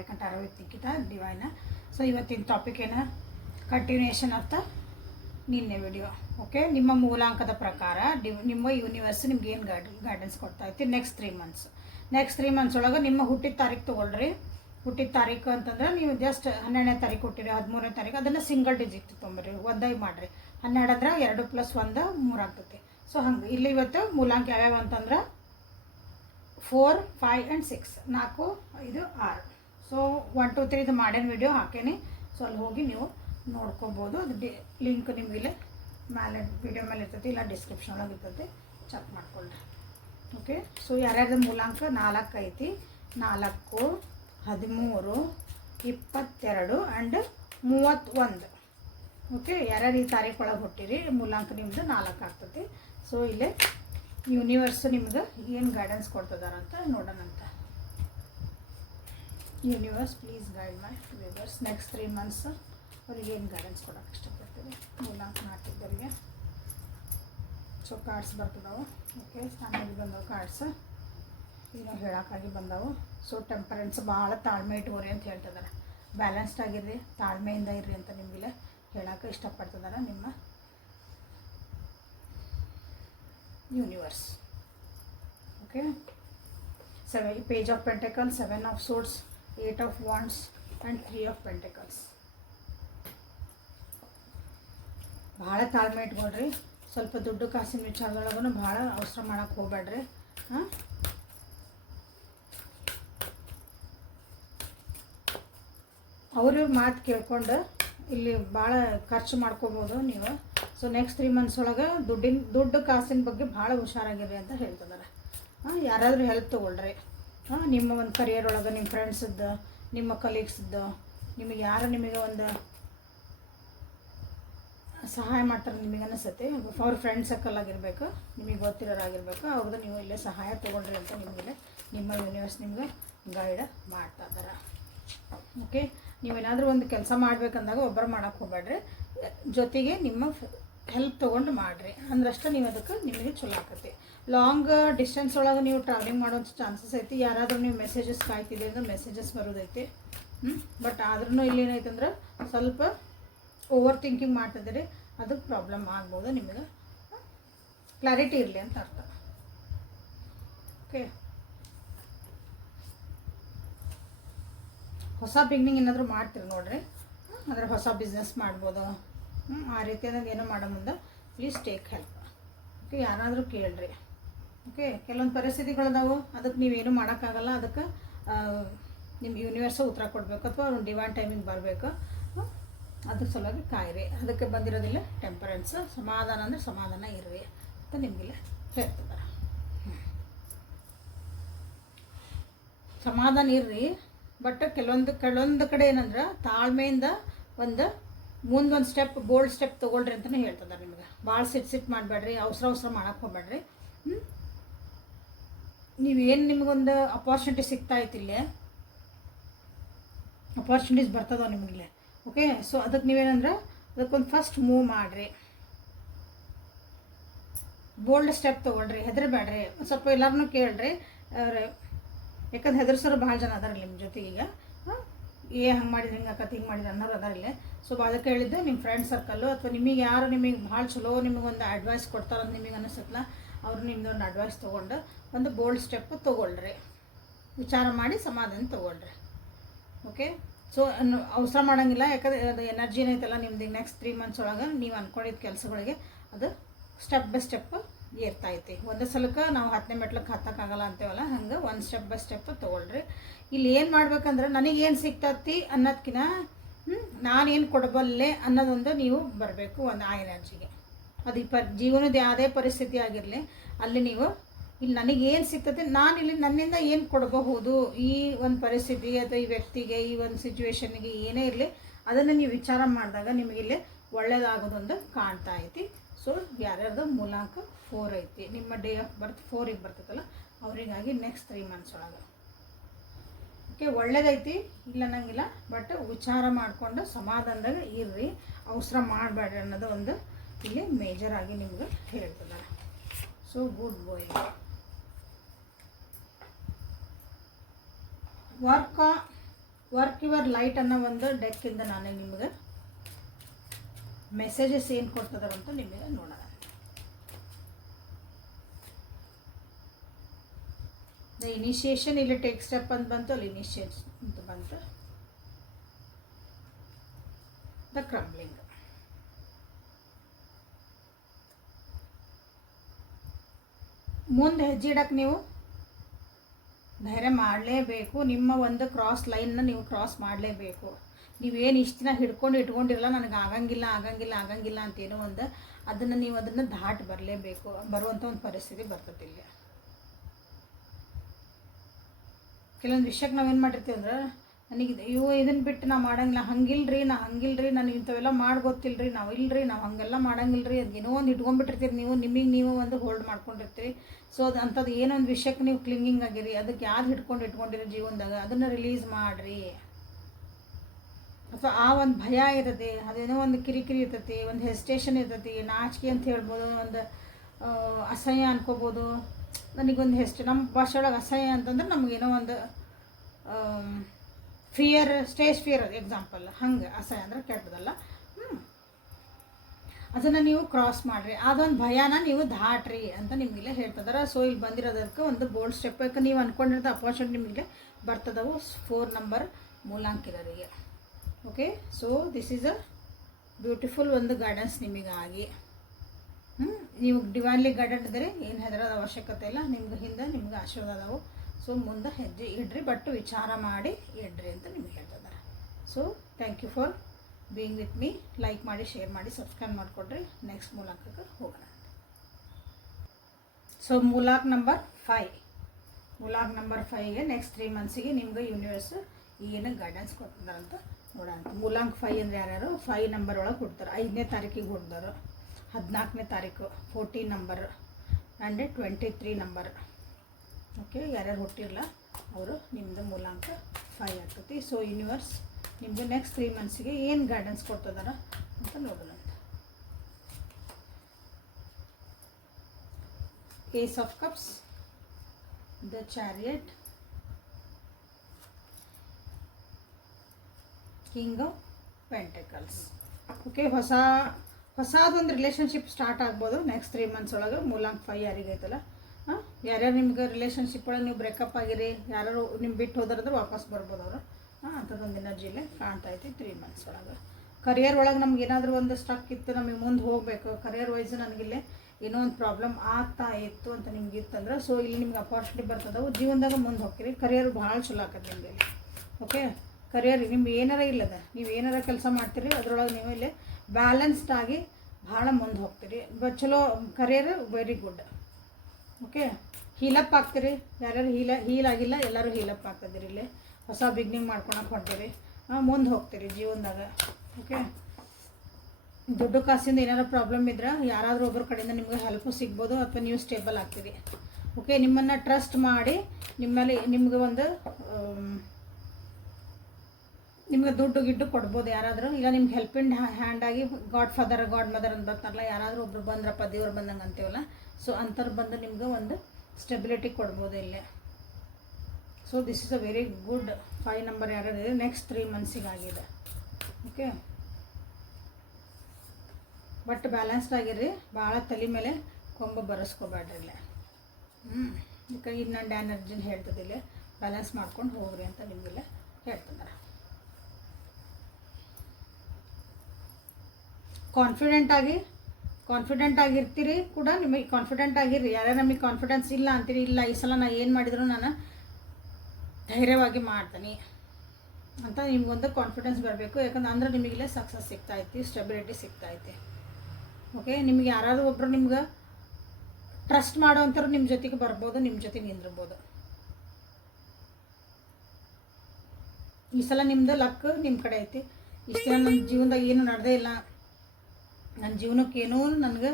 ಯಾಕಂತ ಅರವಿತ್ ನಿಖಿತಾ ಡಿವೈನ. ಸೊ ಇವತ್ತಿನ ಟಾಪಿಕ್ ಏನು, ಕಂಟಿನ್ಯೂಷನ್ ಆಫ್ ದ ನಿನ್ನೆ ವಿಡಿಯೋ. ಓಕೆ, ನಿಮ್ಮ ಮೂಲಾಂಕದ ಪ್ರಕಾರ ನಿಮ್ಮ ಯೂನಿವರ್ಸ್ ನಿಮ್ಗೆ ಏನು ಗೈಡೆನ್ಸ್ ಕೊಡ್ತಾ ಐತಿ ನೆಕ್ಸ್ಟ್ 3 ಮಂತ್ಸ್ ಒಳಗೆ ನಿಮ್ಮ ಹುಟ್ಟಿದ ತಾರೀಕು ತೊಗೊಳ್ರಿ. ಹುಟ್ಟಿದ ತಾರೀಕು ಅಂತಂದ್ರೆ ನೀವು ಜಸ್ಟ್ 12ನೇ ತಾರೀಕು ಹುಟ್ಟಿರಿ, 13ನೇ ತಾರೀಕು ಅದನ್ನು ಸಿಂಗಲ್ ಡಿಜಿಟ್ ತೊಗೊಂಬರ್ರಿ, ಒಂದಾಗಿ ಮಾಡಿರಿ. 12 ಅಂದ್ರೆ 2 + 1 3 ಆಗ್ತೈತಿ. ಸೊ ಹಂಗೆ ಇಲ್ಲಿ ಇವತ್ತು ಮೂಲಾಂಕ ಯಾವ್ಯಾವ ಅಂತಂದ್ರೆ 4, 5 and 6, 4, 5, 6. ಸೊ 1, 2, 3 ಇದು ಮಾಡಿನ ವಿಡಿಯೋ ಹಾಕೇನಿ. ಸೊ ಅಲ್ಲಿ ಹೋಗಿ ನೀವು ನೋಡ್ಕೊಬೋದು. ಅದು ಲಿಂಕ್ ನಿಮಗಿಲ್ಲ ಮೇಲೆ ವಿಡಿಯೋ ಮೇಲೆ ಇರ್ತೈತಿ, ಇಲ್ಲ ಡಿಸ್ಕ್ರಿಪ್ಷನ್ ಒಳಗೆ ಇರ್ತೈತಿ, ಚೆಕ್ ಮಾಡ್ಕೊಳ್ರಿ. ಓಕೆ, ಸೊ ಯಾರ್ಯಾರ್ದು ಮೂಲಾಂಕ 4 ಐತಿ, 4, 13, 22 ಆ್ಯಂಡ್ 31. ಓಕೆ, ಯಾರ್ಯಾರು ಈ ತಾರೀಕು ಒಳಗೆ ಹುಟ್ಟಿರಿ ಮೂಲಾಂಕ ನಿಮ್ಮದು 4 ಆಗ್ತೈತಿ. ಸೊ ಇಲ್ಲೇ ಯೂನಿವರ್ಸ್ ನಿಮ್ಗೆ ಏನು ಗೈಡೆನ್ಸ್ ಕೊಡ್ತಿದಾರಂತ ನೋಡೋಣಂತ. Universe please guide my viewers next 3 months ಅವ್ರಿಗೆ ಏನು ಗೈಡೆನ್ಸ್ ಕೊಡೋಕೆ ಇಷ್ಟಪಡ್ತೀವಿ ಮೂಲಾಂಕ ನಾಟಿದ್ದವರಿಗೆ. ಸೊ ಕಾರ್ಡ್ಸ್ ಬರ್ತದವು. ಓಕೆ, ಸ್ಟಾಂಡರ್ಡ್ ಬಂದವು ಕಾರ್ಡ್ಸ್, ಏನೋ ಹೇಳೋಕ್ಕಾಗಿ ಬಂದವು. ಸೊ ಟೆಂಪರೆನ್ಸ್, ಭಾಳ ತಾಳ್ಮೆ ಇಟ್ಕೋರಿ ಅಂತ ಹೇಳ್ತಿದ್ದಾರೆ. ಬ್ಯಾಲೆನ್ಸ್ಡ್ ಆಗಿರ್ರಿ, ತಾಳ್ಮೆಯಿಂದ ಇರ್ರಿ ಅಂತ ನಿಮಗಿಲ್ಲ ಹೇಳೋಕೆ ಇಷ್ಟಪಡ್ತಿದ್ದಾರೆ ನಿಮ್ಮ universe. Okay, page of pentacles, 7 of swords, 8 of wands and 3 of pentacles. ಭಾಳ ತಾಳ್ಮೆ ಇಟ್ಕೊಳ್ರಿ. ಸ್ವಲ್ಪ ದುಡ್ಡು ಕಾಸಿನ ವಿಚಾರದೊಳಗೂ ಭಾಳ ಅವಸರ ಮಾಡೋಕ್ಕೆ ಹೋಗ್ಬೇಡ್ರಿ. ಹಾಂ, ಅವ್ರ ಮಾತು ಕೇಳ್ಕೊಂಡು ಇಲ್ಲಿ ಭಾಳ ಖರ್ಚು ಮಾಡ್ಕೋಬೋದು ನೀವು. ಸೊ ನೆಕ್ಸ್ಟ್ 3 ಮಂತ್ಸ್ ಒಳಗೆ ದುಡ್ಡು ಕಾಸಿನ ಬಗ್ಗೆ ಭಾಳ ಹುಷಾರಾಗಿರ್ರಿ ಅಂತ ಹೇಳ್ತಿದ್ದಾರೆ. ಯಾರಾದರೂ ಹೆಲ್ಪ್ ತೊಗೊಳ್ರಿ. ನಿಮ್ಮ ಒಂದು ಕರಿಯರ್ ಒಳಗೆ ನಿಮ್ಮ ಫ್ರೆಂಡ್ಸದ್ದು, ನಿಮ್ಮ ಕಲೀಗ್ಸ್ದು, ನಿಮಗೆ ಯಾರು ನಿಮಗೆ ಒಂದು ಸಹಾಯ ಮಾಡ್ತಾರೆ ನಿಮಗೆ ಅನಿಸುತ್ತೆ, ಅವ್ರ ಫ್ರೆಂಡ್ ಸರ್ಕಲ್ ಆಗಿರಬೇಕು, ನಿಮಗೆ ಗೊತ್ತಿರೋರಾಗಿರ್ಬೇಕು, ಅವ್ರದ್ದು ನೀವು ಇಲ್ಲೇ ಸಹಾಯ ತೊಗೊಳ್ರಿ ಅಂತ ನಿಮಗೆ ನಿಮ್ಮ ಯೂನಿವರ್ಸ್ ನಿಮಗೆ ಗೈಡ್ ಮಾಡ್ತಾ ಇದ್ದಾರೆ. ಓಕೆ, ನೀವೇನಾದರೂ ಒಂದು ಕೆಲಸ ಮಾಡ್ಬೇಕಂದಾಗ ಒಬ್ಬರು ಮಾಡೋಕ್ಕೆ ಹೋಗ್ಬೇಡ್ರಿ, ಜೊತೆಗೆ ನಿಮ್ಮ ಹೆಲ್ಪ್ ತೊಗೊಂಡು ಮಾಡಿರಿ ಅಂದ್ರಷ್ಟೇ ನೀವು ಅದಕ್ಕೆ ನಿಮಗೆ ಚಲೋ ಆಕತಿ. ಲಾಂಗ್ ಡಿಸ್ಟೆನ್ಸ್ ಒಳಗೆ ನೀವು ಟ್ರಾವೆಲಿಂಗ್ ಮಾಡೋಂಥ ಚಾನ್ಸಸ್ ಐತಿ. ಯಾರಾದರೂ ನೀವು ಮೆಸೇಜಸ್ ಕಾಯ್ತಿದೆ ಅಂದ್ರೆ ಮೆಸೇಜಸ್ ಬರೋದೈತಿ. ಬಟ್ ಆದ್ರೂ ಇಲ್ಲಿ ಏನೈತೆ ಅಂದ್ರೆ ಸ್ವಲ್ಪ ಓವರ್ ಥಿಂಕಿಂಗ್ ಮಾಡ್ತಿದ್ದೀರಿ, ಅದಕ್ಕೆ ಪ್ರಾಬ್ಲಮ್ ಆಗ್ಬೋದು. ನಿಮಗೆ ಕ್ಲಾರಿಟಿ ಇರಲಿ ಅಂತ ಅರ್ಥ. ಓಕೆ, ಹೊಸ ಬಿಗ್ನಿಂಗ್ ಏನಾದರೂ ಮಾಡ್ತೀರಿ ನೋಡ್ರಿ, ಅಂದರೆ ಹೊಸ ಬಿಸ್ನೆಸ್ ಮಾಡ್ಬೋದು. ಆ ರೀತಿಯಾದಾಗ ಏನೋ ಮಾಡೋ ಮುಂದೆ ಪ್ಲೀಸ್ ಟೇಕ್ ಹೆಲ್ಪ್. ಓಕೆ, ಯಾರಾದರೂ ಕೇಳ್ರಿ. ಓಕೆ, ಕೆಲವೊಂದು ಪರಿಸ್ಥಿತಿಗಳದಾವು, ಅದಕ್ಕೆ ನೀವೇನು ಮಾಡೋಕ್ಕಾಗಲ್ಲ, ಅದಕ್ಕೆ ನಿಮ್ಮ ಯೂನಿವರ್ಸ ಉತ್ತರ ಕೊಡಬೇಕು ಅಥವಾ ಒಂದು ಡಿವೈನ್ ಟೈಮಿಂಗ್ ಬರಬೇಕು. ಅದ್ರ ಸಲುವಾಗಿ ಕಾಯಿರಿ. ಅದಕ್ಕೆ ಬಂದಿರೋದಿಲ್ಲ ಟೆಂಪರೆನ್ಸ್. ಸಮಾಧಾನ ಅಂದರೆ ಸಮಾಧಾನ ಇರ್ರಿ ಅಂತ ನಿಮಗಿಲ್ಲ ಹೇಳ್ತಿದ್ದಾರೆ. ಸಮಾಧಾನ ಇರ್ರಿ, ಬಟ್ ಕೆಲವೊಂದು ಕಡೆ ಏನಂದ್ರೆ ತಾಳ್ಮೆಯಿಂದ ಮುಂದೊಂದು ಸ್ಟೆಪ್, ಬೋಲ್ಡ್ ಸ್ಟೆಪ್ ತೊಗೊಳ್ರಿ ಅಂತಲೇ ಹೇಳ್ತಿದ್ದಾರೆ ನಿಮಗೆ. ಭಾಳ ಸಿಟ್ ಮಾಡಬೇಡ್ರಿ, ಅವಸರ ಮಾಡೋಕ್ಕೆ ಹೋಗ್ಬೇಡ್ರಿ. ನೀವೇನು ನಿಮಗೊಂದು ಅಪಾರ್ಚುನಿಟಿ ಸಿಗ್ತಾ ಐತಿಲ್ಲೇ, ಅಪಾರ್ಚುನಿಟೀಸ್ ಬರ್ತದೋ ನಿಮಗಿಲ್ಲೇ. ಓಕೆ, ಸೊ ಅದಕ್ಕೆ ನೀವೇನಂದ್ರೆ ಅದಕ್ಕೊಂದು ಫಸ್ಟ್ ಮೂವ್ ಮಾಡಿರಿ, ಬೋಲ್ಡ್ ಸ್ಟೆಪ್ ತೊಗೊಳ್ರಿ, ಹೆದರಬೇಡ್ರಿ. ಸ್ವಲ್ಪ ಎಲ್ಲರನ್ನೂ ಕೇಳ್ರಿ. ಯಾಕಂದ್ರೆ ಹೆದರ್ಸೋರು ಭಾಳ ಜನ ಅದಾರ ನಿಮ್ಮ ಜೊತೆ. ಈಗ ಹಂಗೆ ಮಾಡಿದ್ರೆ ಹಿಂಗೆ ಆಕತಿ, ಹಿಂಗೆ ಮಾಡಿದ್ರೆ ಅನ್ನೋರು ಅದಾರಿಲ್ಲೇ. ಸೊ ಅದಕ್ಕೆ ಹೇಳಿದ್ದು ನಿಮ್ಮ ಫ್ರೆಂಡ್ ಸರ್ಕಲ್ಲು ಅಥವಾ ನಿಮಗೆ ಯಾರು ನಿಮಗೆ ಭಾಳ ಚಲೋ ನಿಮಗೊಂದು ಅಡ್ವೈಸ್ ಕೊಡ್ತಾರಂತ ನಿಮಗೆ ಅನಿಸುತ್ತಲ್ಲ, ಅವ್ರು ನಿಮ್ಮದೊಂದು ಅಡ್ವೈಸ್ ತೊಗೊಂಡು ಒಂದು ಬೋಲ್ಡ್ ಸ್ಟೆಪ್ ತೊಗೊಳ್ರಿ, ವಿಚಾರ ಮಾಡಿ ಸಮಾಧಾನ ತೊಗೊಳ್ರಿ. ಓಕೆ, ಸೊ ಅವಸರ ಮಾಡೋಂಗಿಲ್ಲ. ಯಾಕಂದರೆ ಅದು ಎನರ್ಜಿ ಏನೈತಲ್ಲ ನಿಮ್ದು ನೆಕ್ಸ್ಟ್ 3 ಮಂತ್ಸ್ ಒಳಗೆ ನೀವು ಅಂದ್ಕೊಂಡಿದ್ದ ಕೆಲಸಗಳಿಗೆ ಅದು ಸ್ಟೆಪ್ ಬೈ ಸ್ಟೆಪ್ ಏರ್ತೈತಿ. ಒಂದೇ ಸಲಕ್ಕೆ ನಾವು 10ನೇ ಮೆಟ್ಲಕ್ಕೆ ಹತ್ತಕ್ಕಾಗಲ್ಲ ಅಂತೇವಲ್ಲ, ಹಂಗೆ ಒಂದು ಸ್ಟೆಪ್ ಬೈ ಸ್ಟೆಪ್ ತೊಗೊಳ್ರಿ. ಇಲ್ಲಿ ಏನು ಮಾಡ್ಬೇಕಂದ್ರೆ ನನಗೇನು ಸಿಗ್ತತಿ ಅನ್ನೋದಕ್ಕಿಂತ ನಾನೇನು ಕೊಡಬಲ್ಲೆ ಅನ್ನೋದೊಂದು ನೀವು ಬರಬೇಕು ಒಂದು ಆ ಎನರ್ಜಿಗೆ. ಅದು ಜೀವನದ ಯಾವುದೇ ಪರಿಸ್ಥಿತಿ ಆಗಿರಲಿ, ಅಲ್ಲಿ ನೀವು ಇಲ್ಲಿ ನನಗೇನು ಸಿಗ್ತದೆ, ನಾನು ಇಲ್ಲಿ ನನ್ನಿಂದ ಏನು ಕೊಡಬಹುದು ಈ ಒಂದು ಪರಿಸ್ಥಿತಿಗೆ ಅಥವಾ ಈ ವ್ಯಕ್ತಿಗೆ, ಈ ಒಂದು ಸಿಚುವೇಶನ್ಗೆ ಏನೇ ಇರಲಿ, ಅದನ್ನು ನೀವು ವಿಚಾರ ಮಾಡಿದಾಗ ನಿಮಗಿಲ್ಲಿ ಒಳ್ಳೆಯದಾಗೋದೊಂದು ಕಾಣ್ತಾ ಐತಿ. ಸೊ ಯಾರ್ಯಾರ್ದು ಮೂಲಾಂಕ 4 ಐತಿ, ನಿಮ್ಮ ಡೇ ಆಫ್ ಬರ್ತ್ 4ಗೆ ಬರ್ತೈತಲ್ಲ ಅವರಿಗಾಗಿ ನೆಕ್ಸ್ಟ್ 3 ಮಂತ್ಸ್ ಒಳಗೆ. ಓಕೆ, ಒಳ್ಳೇದೈತಿ, ಇಲ್ಲ ಅನ್ನಂಗಿಲ್ಲ, ಬಟ್ ವಿಚಾರ ಮಾಡಿಕೊಂಡು ಸಮಾಧಾನದಾಗ ಇರ್ರಿ, ಅವಸರ ಮಾಡಬೇಡ್ರಿ ಅನ್ನೋದು ಒಂದು ಇಲ್ಲಿ ಮೇಜರ್ ಆಗಿ ನಿಮ್ಗೆ ಹೇಳ್ತಿದ್ದಾರೆ. So good boy. Work your light ಅನ್ನೋ ಒಂದು ಡೆಕ್ಕಿಂದ ನಾನು ನಿಮ್ಗೆ ಮೆಸೇಜಸ್ ಏನು ಕೊಡ್ತದಾರಂತ ನಿಮಗೆ ನೋಡೋಣ. ದ ಇನಿಷಿಯೇಷನ್ ಇಲ್ಲಿ ಟೇಕ್ ಸ್ಟೆಪ್ ಅಂತ ಬಂತು, ಅಲ್ಲಿ ಇನಿಷಿಯೇಷನ್ ಅಂತ ಬಂತು. ದ ಕ್ರಂಬ್ಲಿಂಗ್. ಮುಂದೆ ಹೆಜ್ಜೆ ಇಡಕ್ಕೆ ನೀವು ಧೈರ್ಯ ಮಾಡಲೇಬೇಕು. ನಿಮ್ಮ ಒಂದು ಕ್ರಾಸ್ ಲೈನ್ನ ನೀವು ಕ್ರಾಸ್ ಮಾಡಲೇಬೇಕು. ನೀವೇನು ಇಷ್ಟು ದಿನ ಇಟ್ಕೊಂಡಿರಲ್ಲ, ನನಗೆ ಆಗಂಗಿಲ್ಲ ಅಂತೇನೋ ಒಂದು ಅದನ್ನು ದಾಟಿ ಬರಲೇಬೇಕು. ಬರುವಂಥ ಒಂದು ಪರಿಸ್ಥಿತಿ ಬರ್ತದೆ ಇಲ್ಲಿ. ಕೆಲವೊಂದು ವಿಷಯಕ್ಕೆ ನಾವೇನು ಮಾಡಿರ್ತೀವಿ ಅಂದ್ರೆ, ನನಗೆ ಇದನ್ನು ಬಿಟ್ಟು ನಾ ಮಾಡಂಗಿಲ್ಲ, ಹಂಗಿಲ್ರಿ ನನಗೆ ಇಂಥವೆಲ್ಲ ಮಾಡಿ ಗೊತ್ತಿಲ್ಲರಿ, ನಾವು ಹಾಗೆಲ್ಲ ಮಾಡಂಗಿಲ್ರಿ, ಅದು ಏನೋ ಒಂದು ಇಟ್ಕೊಂಡ್ಬಿಟ್ಟಿರ್ತೀರಿ ನೀವು, ನಿಮಗೆ ನೀವು ಒಂದು ಹೋಲ್ಡ್ ಮಾಡ್ಕೊಂಡಿರ್ತೀರಿ. ಸೊ ಅದು ಅಂಥದ್ದು ಏನೋ ಒಂದು ವಿಷಯಕ್ಕೆ ನೀವು ಕ್ಲಿಂಗಿಂಗ್ ಆಗಿರಿ, ಅದಕ್ಕೆ ಯಾರು ಇಟ್ಕೊಂಡಿರಿ ಜೀವನದಾಗ ಅದನ್ನು ರಿಲೀಸ್ ಮಾಡಿರಿ. ಅಥವಾ ಆ ಒಂದು ಭಯ ಇರ್ತದೆ, ಅದೇನೋ ಒಂದು ಕಿರಿಕಿರಿ ಇರ್ತೈತಿ, ಒಂದು ಹೆಸಿಟೇಷನ್ ಇರ್ತೈತಿ, ನಾಚಿಕೆ ಅಂತ ಹೇಳ್ಬೋದು, ಒಂದು ಅಸಹ್ಯ ಅನ್ಕೋಬೋದು. ನನಗೊಂದು ನಮ್ಮ ಭಾಷೆ ಒಳಗೆ ಅಸಹ್ಯ ಅಂತಂದ್ರೆ ನಮಗೇನೋ ಒಂದು ಫಿಯರ್, ಸ್ಟೇಜ್ ಫಿಯರ್ ಎಕ್ಸಾಂಪಲ್, ಹಂಗೆ ಅಸಹ್ಯ ಅಂದ್ರೆ ಕೆಟ್ಟದಲ್ಲ. ಅದನ್ನು ನೀವು ಕ್ರಾಸ್ ಮಾಡಿರಿ, ಅದೊಂದು ಭಯನ ನೀವು ದಾಟ್ರಿ ಅಂತ ನಿಮಗೆಲ್ಲ ಹೇಳ್ತಿದಾರೆ. ಸೊ ಇಲ್ಲಿ ಬಂದಿರೋದಕ್ಕೆ ಒಂದು ಬೋಲ್ಡ್ ಸ್ಟೆಪ್, ಯಾಕೆ ನೀವು ಅಂದ್ಕೊಂಡಿರೋದು ಅಪಾರ್ಚುನಿಟಿ ನಿಮಗೆ ಬರ್ತದವು 4 ನಂಬರ್ ಮೂಲಾಂಕಿರೋರಿಗೆ. Okay, so this is a beautiful ಒಂದು ಗೈಡೆನ್ಸ್ ನಿಮಗಾಗಿ. ನೀವು ಡಿವೈನ್ಲಿ ಗೈಡೆಡ್ ಇದ್ದರೆ ಏನು ಹೆದರೋದು ಅವಶ್ಯಕತೆ ಇಲ್ಲ. ನಿಮ್ಗೆ ಆಶೀರ್ವಾದ ಅದಾವು. ಸೊ ಮುಂದೆ ಹೆಜ್ಜೆ ಇಡ್ರಿ, ಬಟ್ ವಿಚಾರ ಮಾಡಿ ಇಡ್ರಿ ಅಂತ ನಿಮ್ಗೆ ಹೇಳ್ತಿದ್ದಾರೆ. So thank you for being with me. Like ಮಾಡಿ, ಶೇರ್ ಮಾಡಿ, ಸಬ್ಸ್ಕ್ರೈಬ್ ಮಾಡಿಕೊಡ್ರಿ. ನೆಕ್ಸ್ಟ್ ಮೂಲಾಂಕಕ್ಕೆ ಹೋಗೋಣ. ಸೊ ಮೂಲಾಂಕ ನಂಬರ್ 5ಗೆ ನೆಕ್ಸ್ಟ್ 3 ಮಂತ್ಸಿಗೆ ನಿಮ್ಗೆ ಯೂನಿವರ್ಸ್ ಏನು ಗೈಡೆನ್ಸ್ ಕೊಡ್ತಿದ್ದಾರೆ ಅಂತ ನೋಡೋಣ. ಮೂಲಾಂಕ 5 ಅಂದರೆ ಯಾರ್ಯಾರು 5 ನಂಬರ್ ಒಳಗೆ ಕೊಡ್ತಾರೆ. 5ನೇ ತಾರೀಕಿಗೆ ಹುಡ್ದವರು, 14ನೇ ತಾರೀಕು 14 ನಂಬರ್ ಆ್ಯಂಡ್ 23 ನಂಬರ್. ಓಕೆ, ಯಾರ್ಯಾರು ಹುಟ್ಟಿರಲ್ಲ ಅವರು ನಿಮ್ಮದು ಮೂಲಾಂಕ 5 ಆಗ್ತೈತಿ. ಸೊ ಯೂನಿವರ್ಸ್ ನಿಮ್ಮದು ನೆಕ್ಸ್ಟ್ 3 ಮಂತ್ಸಿಗೆ ಏನು ಗೈಡೆನ್ಸ್ ಕೊಡ್ತಿದಾರ ಅಂತ ನೋಡೋಣ. Ace of cups, the chariot, king of pentacles. Okay, ಹೊಸದೊಂದು ರಿಲೇಷನ್ಶಿಪ್ ಸ್ಟಾರ್ಟ್ ಆಗ್ಬೋದು ನೆಕ್ಸ್ಟ್ 3 ಮಂತ್ಸ್ ಒಳಗೆ. ಮೂಲಾಂಕ 5 ಯಾರಿಗೈತಲ್ಲ, ಯಾರ್ಯಾರು ನಿಮ್ಗೆ ರಿಲೇಷನ್ಶಿಪ್ ಒಳಗೆ ನೀವು ಬ್ರೇಕಪ್ ಆಗಿರಿ, ಯಾರು ನಿಮ್ಮ ಬಿಟ್ಟು ಹೋದ್ರಂದ್ರೆ ವಾಪಸ್ ಬರ್ಬೋದು ಅವರು. ಅಂಥದ್ದೊಂದು ಎನರ್ಜಿಲೇ ಕಾಣ್ತಾ ಐತಿ 3 ಮಂತ್ಸ್ ಒಳಗೆ. ಕರಿಯರ್ ಒಳಗೆ ನಮ್ಗೆ ಏನಾದರೂ ಒಂದು ಸ್ಟಕ್ ಇತ್ತು, ನಮಗೆ ಮುಂದೆ ಹೋಗಬೇಕು, ಕರಿಯರ್ ವೈಸ್ ನನಗಿಲ್ಲೇ ಏನೋ ಒಂದು ಪ್ರಾಬ್ಲಮ್ ಆಗ್ತಾ ಇತ್ತು ಅಂತ ನಿಮ್ಗೆ ಇತ್ತಂದ್ರೆ, ಸೊ ಇಲ್ಲಿ ನಿಮ್ಗೆ ಅಪಾರ್ಚುನಿಟಿ ಬರ್ತದವು. ಜೀವನದಾಗ ಮುಂದೆ ಹೋಗ್ತೀರಿ, ಕರಿಯರ್ ಭಾಳ ಚಲೋ ಆಕತ್ತೆ ನಿಮಗೆ. ಓಕೆ, ಕರಿಯರ್ ನಿಮ್ಗೆ ಏನಾರ ಇಲ್ಲದ, ನೀವು ಏನಾರ ಕೆಲಸ ಮಾಡ್ತೀರಿ ಅದರೊಳಗೆ ನೀವು ಇಲ್ಲಿ ಬ್ಯಾಲೆನ್ಸ್ಡ್ ಆಗಿ ಭಾಳ ಮುಂದೆ ಹೋಗ್ತೀರಿ. ಚಲೋ ಕರಿಯರ್ ವೆರಿ ಗುಡ್. ಓಕೆ, ಹೀಲಪ್ ಆಗ್ತೀರಿ. ಯಾರ್ಯಾರು ಹೀಲ್ ಆಗಿಲ್ಲ ಎಲ್ಲರೂ ಹೀಲಪ್ ಆಗ್ತದಿರಿ. ಇಲ್ಲಿ ಹೊಸ ಬಿಗ್ನಿಂಗ್ ಮಾಡ್ಕೊಳಕ್ಕೆ ಹೊಂಟೀರಿ, ಮುಂದೆ ಹೋಗ್ತೀರಿ ಜೀವನದಾಗ. ಓಕೆ, ದುಡ್ಡು ಕಾಸಿಂದ ಏನಾರು ಪ್ರಾಬ್ಲಮ್ ಇದ್ರೆ ಯಾರಾದರೂ ಒಬ್ಬರ ಕಡೆಯಿಂದ ನಿಮ್ಗೆ ಹೆಲ್ಪು ಸಿಗ್ಬೋದು, ಅಥವಾ ನೀವು ಸ್ಟೇಬಲ್ ಆಗ್ತೀರಿ. ಓಕೆ, ನಿಮ್ಮನ್ನು ಟ್ರಸ್ಟ್ ಮಾಡಿ ನಿಮ್ಮಲ್ಲಿ ನಿಮ್ಗೆ ಒಂದು ನಿಮ್ಗೆ ದುಡ್ಡು ಗಿಡ್ಡು ಕೊಡ್ಬೋದು ಯಾರಾದರೂ. ಇಲ್ಲ ನಿಮ್ಗೆ ಹೆಲ್ಪಿಂಗ್ ಹ್ಯಾಂಡಾಗಿ ಗಾಡ್ ಫಾದರ್ ಗಾಡ್ ಮದರ್ ಅಂತ ಬರ್ತಾರಲ್ಲ, ಯಾರಾದರೂ ಒಬ್ರು ಬಂದ್ರಪ್ಪ ದೇವ್ರು ಬಂದಂಗೆ ಅಂತೀವಲ್ಲ, ಸೊ ಅಂಥವ್ರು ಬಂದು ನಿಮ್ಗೆ ಒಂದು ಸ್ಟೆಬಿಲಿಟಿ ಕೊಡ್ಬೋದು ಇಲ್ಲೇ. So this is a very good 5 number ಯಾರಿದೆ ನೆಕ್ಸ್ಟ್ 3 ಮಂತ್ಸಿಗಾಗಿದೆ. ಓಕೆ, ಬಟ್ ಬ್ಯಾಲೆನ್ಸ್ಡ್ ಆಗಿರ್ರಿ, ಭಾಳ ತಲೆ ಮೇಲೆ ಕೊಂಬು ಬರೆಸ್ಕೋಬೇಡ್ರಿ ಇಲ್ಲೇ. ಯಾಕೆ ಇದು ನಾನು ಎನರ್ಜಿನ ಹೇಳ್ತದಿಲ್ಲ, ಬ್ಯಾಲೆನ್ಸ್ ಮಾಡ್ಕೊಂಡು ಹೋಗ್ರಿ ಅಂತ ನಿಮಗೆಲ್ಲ ಹೇಳ್ತಿದ್ದಾರೆ. ಕಾನ್ಫಿಡೆಂಟ್ ಆಗಿರ್ತೀರಿ ಕೂಡ. ನಿಮಗೆ ಕಾನ್ಫಿಡೆಂಟ್ ಆಗಿರ್ರಿ. ಯಾರ್ಯಾರು ನಮಗೆ ಕಾನ್ಫಿಡೆನ್ಸ್ ಇಲ್ಲ ಅಂತೀರಿ, ಇಲ್ಲ ಈ ಸಲ ನಾನು ಏನು ಮಾಡಿದ್ರು ನಾನು ಧೈರ್ಯವಾಗಿ ಮಾಡ್ತೀನಿ ಅಂತ ನಿಮ್ಗೊಂದು ಕಾನ್ಫಿಡೆನ್ಸ್ ಬರಬೇಕು. ಯಾಕಂದ್ರೆ ಅಂದ್ರೆ ನಿಮಗಿಲ್ಲೇ ಸಕ್ಸಸ್ ಸಿಗ್ತಾಯಿತ್ತು, ಸ್ಟೆಬಿಲಿಟಿ ಸಿಗ್ತಾಯಿದೆ. ಓಕೆ, ನಿಮ್ಗೆ ಯಾರಾದರೂ ಒಬ್ಬರು ನಿಮ್ಗೆ ಟ್ರಸ್ಟ್ ಮಾಡೋವಂಥವ್ರು ನಿಮ್ಮ ಜೊತೆಗೆ ಬರ್ಬೋದು, ನಿಮ್ಮ ಜೊತೆಗೆ ನಿಂದಿರ್ಬೋದು. ಈ ಸಲ ನಿಮ್ಮದು ಲಕ್ ನಿಮ್ಮ ಕಡೆ ಐತಿ. ಇಷ್ಟು ನನ್ನ ಜೀವನದಾಗ ಏನು ನಡೆದೇ ಇಲ್ಲ, ನನ್ನ ಜೀವನಕ್ಕೇನೋ ನನಗೆ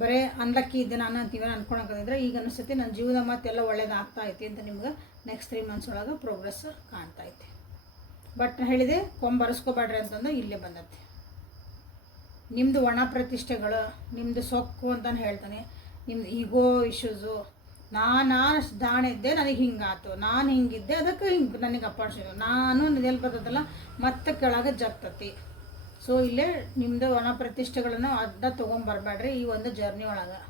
ಬರೀ ಅನ್ಲಕ್ಕಿ ಇದ್ದೆ ನಾನು ಅಂತೀವಿ ಅನ್ಕೊಳಕ್ಕಿದ್ರೆ, ಈಗ ಅನಿಸುತ್ತೆ ನನ್ನ ಜೀವನ ಮತ್ತೆಲ್ಲ ಒಳ್ಳೇದಾಗ್ತಾ ಐತಿ ಅಂತ ನಿಮ್ಗೆ ನೆಕ್ಸ್ಟ್ 3 ಮಂತ್ಸ್ ಒಳಗೆ ಪ್ರೋಗ್ರೆಸ್ ಕಾಣ್ತಾ ಐತಿ. ಬಟ್ ಹೇಳಿದೆ ಕೊಂಬರಿಸ್ಕೋಬೇಡ್ರಿ ಅಂತಂದು ಇಲ್ಲೇ ಬಂದೈತಿ. ನಿಮ್ಮದು ಒಣ ಪ್ರತಿಷ್ಠೆಗಳು, ನಿಮ್ಮದು ಸೊಕ್ಕು ಅಂತಲೇ ಹೇಳ್ತಾನೆ, ನಿಮ್ಮದು ಈಗೋ ಇಶ್ಯೂಸು, ನಾನು ದಾಣೆ ಇದ್ದೆ, ನನಗೆ ಹಿಂಗಾತು, ನಾನು ಹಿಂಗಿದ್ದೆ, ಅದಕ್ಕೆ ಹಿಂಗೆ ನನಗೆ ಅಪಾರ್ಚುನಿಟಿ, ನಾನು ಎಲ್ಲಿ ಬರ್ತದಲ್ಲ ಮತ್ತೆ ಕೆಳಗೆ ಜಗ್ತತಿ. ಸೊ ಇಲ್ಲೇ ನಿಮ್ಮದು ಒಣ ಪ್ರತಿಷ್ಠೆಗಳನ್ನು ಅಡ್ಡ ತೊಗೊಂಬರ್ಬೇಡ್ರಿ ಈ ಒಂದು ಜರ್ನಿ ಒಳಗೆ.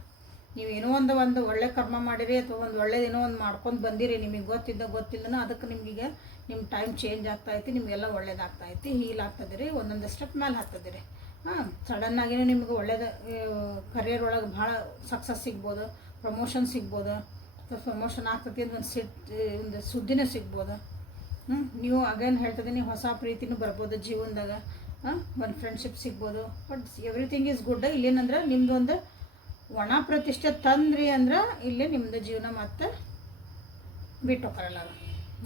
ನೀವೇನೋ ಒಂದು ಒಳ್ಳೆ ಕರ್ಮ ಮಾಡಿರಿ ಅಥವಾ ಒಂದು ಒಳ್ಳೇದೇನೋ ಒಂದು ಮಾಡ್ಕೊಂಡು ಬಂದಿರಿ, ನಿಮಗೆ ಗೊತ್ತಿಲ್ಲದನೋ ಅದಕ್ಕೆ ನಿಮಗೀಗ ನಿಮ್ಮ ಟೈಮ್ ಚೇಂಜ್ ಆಗ್ತಾಯಿತ್ತು, ನಿಮಗೆಲ್ಲ ಒಳ್ಳೇದಾಗ್ತಾಯಿತ್ತು, ಹೀಲ್ ಆಗ್ತದಿರಿ, ಒಂದೊಂದು ಸ್ಟೆಪ್ ಮೇಲೆ ಹತ್ತದಿರಿ. ಸಡನ್ನಾಗಿಯೇ ನಿಮ್ಗೆ ಒಳ್ಳೇದು ಕರಿಯರ್ ಒಳಗೆ ಭಾಳ ಸಕ್ಸಸ್ ಸಿಗ್ಬೋದು, ಪ್ರಮೋಷನ್ ಸಿಗ್ಬೋದು, ಅಥವಾ ಪ್ರಮೋಷನ್ ಆಗ್ತದೆ ಅಂತ ಒಂದು ಸುದ್ದಿನೂ ಸಿಗ್ಬೋದು. ನೀವು ಅಗೇನ್ ಹೇಳ್ತಿದ್ದೀನಿ, ಹೊಸ ಪ್ರೀತಿನೂ ಬರ್ಬೋದು ಜೀವನದಾಗ, ಒಂದು ಫ್ರೆಂಡ್ಶಿಪ್ ಸಿಗ್ಬೋದು. But everything is good. ಇಲ್ಲೇನಂದ್ರೆ ನಿಮ್ದು ಒಂದು ಒಣ ಪ್ರತಿಷ್ಠೆ ತಂದ್ರಿ ಅಂದ್ರೆ ಇಲ್ಲೇ ನಿಮ್ಮದು ಜೀವನ ಮತ್ತೆ ಬಿಟ್ಟು ಹೋಗಲ್ಲ.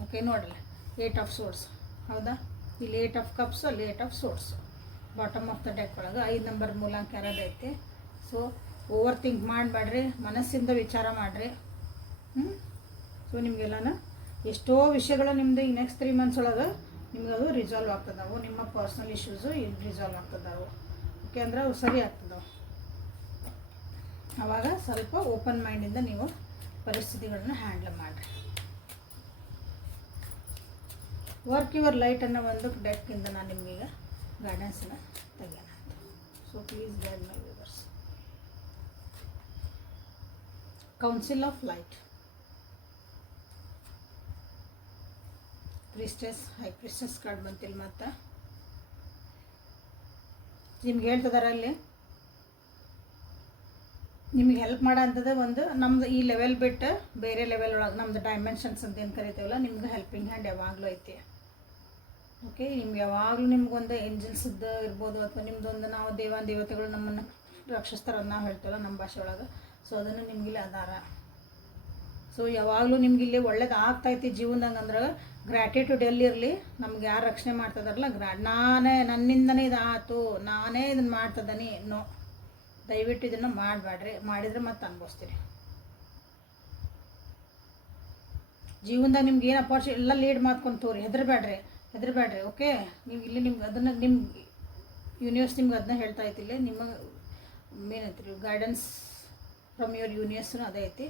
ಓಕೆ ನೋಡಲ್ಲ, 8 ಆಫ್ ಸೋರ್ಸ್ ಹೌದಾ, ಇಲ್ಲಿ 8 ಆಫ್ ಕಪ್ಸ್, ಅಲ್ಲಿ 8 of swords. Bottom of the deck ಒಳಗೆ 5 ನಂಬರ್ ಮೂಲಾಂಕ ಯಾರದೈತಿ. ಸೊ ಓವರ್ ಥಿಂಕ್ ಮಾಡಬೇಡ್ರಿ, ಮನಸ್ಸಿಂದ ವಿಚಾರ ಮಾಡಿರಿ. ಸೊ ನಿಮಗೆಲ್ಲನ ಎಷ್ಟೋ ವಿಷಯಗಳು ನಿಮ್ಮದು ಈ ನೆಕ್ಸ್ಟ್ 3 ಮಂತ್ಸ್ ಒಳಗೆ ನಿಮ್ಗೆ ಅದು ರಿಸಾಲ್ವ್ ಆಗ್ತದವು. ನಿಮ್ಮ ಪರ್ಸ್ನಲ್ ಇಶ್ಯೂಸು ರಿಸಾಲ್ವ್ ಆಗ್ತದವು. ಓಕೆ ಅಂದ್ರೆ ಅವು ಸರಿ ಆಗ್ತದವು. ಆವಾಗ ಸ್ವಲ್ಪ ಓಪನ್ ಮೈಂಡಿಂದ ನೀವು ಪರಿಸ್ಥಿತಿಗಳನ್ನ ಹ್ಯಾಂಡಲ್ ಮಾಡಿರಿ. ವರ್ಕ್ ಯುವರ್ ಲೈಟ್ ಅನ್ನೋ ಒಂದು ಡೆಕ್ಕಿಂದ ನಾನು ನಿಮಗೀಗ ಗೈಡೆನ್ಸನ್ನ ತೆಗೆಯೋಣ ಅಂತ. So please guide my viewers. Council of light, priestess, high priestess card ಬಂತಿಲ್ಲ. ಮತ್ತು ನಿಮ್ಗೆ ಹೇಳ್ತಿದಾರೆ ಅಲ್ಲಿ ನಿಮಗೆ ಹೆಲ್ಪ್ ಮಾಡೋ ಅಂಥದ್ದು ಒಂದು ನಮ್ದು ಈ ಲೆವೆಲ್ ಬಿಟ್ಟು ಬೇರೆ ಲೆವೆಲ್ ಒಳಗೆ ನಮ್ದು ಡೈಮೆನ್ಷನ್ಸ್ ಅಂತ ಏನು ಕರಿತೀವಲ್ಲ, ನಿಮ್ಗೆ ಹೆಲ್ಪಿಂಗ್ ಹ್ಯಾಂಡ್ ಯಾವಾಗಲೂ ಐತಿ. ಓಕೆ, ನಿಮ್ಗೆ ಯಾವಾಗಲೂ ನಿಮ್ಗೊಂದು ಏಂಜಲ್ಸದ್ದು ಇರ್ಬೋದು, ಅಥವಾ ನಿಮ್ದೊಂದು ನಾವು ದೇವತೆಗಳು ನಮ್ಮನ್ನು ರಕ್ಷಿಸ್ತಾರನ್ನ ನಾವು ಹೇಳ್ತೀವಲ್ಲ ನಮ್ಮ ಭಾಷೆ ಒಳಗೆ. ಸೊ ಅದನ್ನು ನಿಮಗಿಲ್ಲಿ ಆಧಾರ. ಸೊ ಯಾವಾಗಲೂ ನಿಮ್ಗಿಲ್ಲಿ ಒಳ್ಳೇದು ಆಗ್ತೈತಿ ಜೀವನದಂಗೆ ಅಂದ್ರೆ ಗ್ರ್ಯಾಟಿಟ್ಯೂಡ್ ಎಲ್ಲಿರಲಿ. ನಮ್ಗೆ ಯಾರು ರಕ್ಷಣೆ ಮಾಡ್ತದಾರಲ್ಲ, ನನ್ನಿಂದನೇ ಇದಾಯ್ತು, ನಾನೇ ಇದನ್ನು ಮಾಡ್ತದನಿ, ನೋ, ದಯವಿಟ್ಟು ಇದನ್ನು ಮಾಡಬೇಡ್ರಿ. ಮಾಡಿದರೆ ಮತ್ತೆ ಅನ್ಭವಿಸ್ತೀರಿ. ಜೀವನದಾಗ ನಿಮ್ಗೆ ಏನು ಅಪಾರ್ಚುನಿಟಿ ಎಲ್ಲ ಲೀಡ್ ಮಾಡ್ಕೊಂತವ್ರಿ, ಹೆದರಬೇಡ್ರಿ. ಓಕೆ, ನೀವು ಇಲ್ಲಿ ನಿಮ್ಗೆ ಅದನ್ನು ನಿಮ್ಮ ಯೂನಿವರ್ಸ್ ನಿಮ್ಗೆ ಅದನ್ನ ಹೇಳ್ತಾ ಐತಿಲ್ಲ, ನಿಮ್ಮ ಏನೈತಿ ಗೈಡೆನ್ಸ್ ಫ್ರಮ್ ಯುವರ್ ಯೂನಿವರ್ಸ್ನು ಅದೇ ಐತಿ.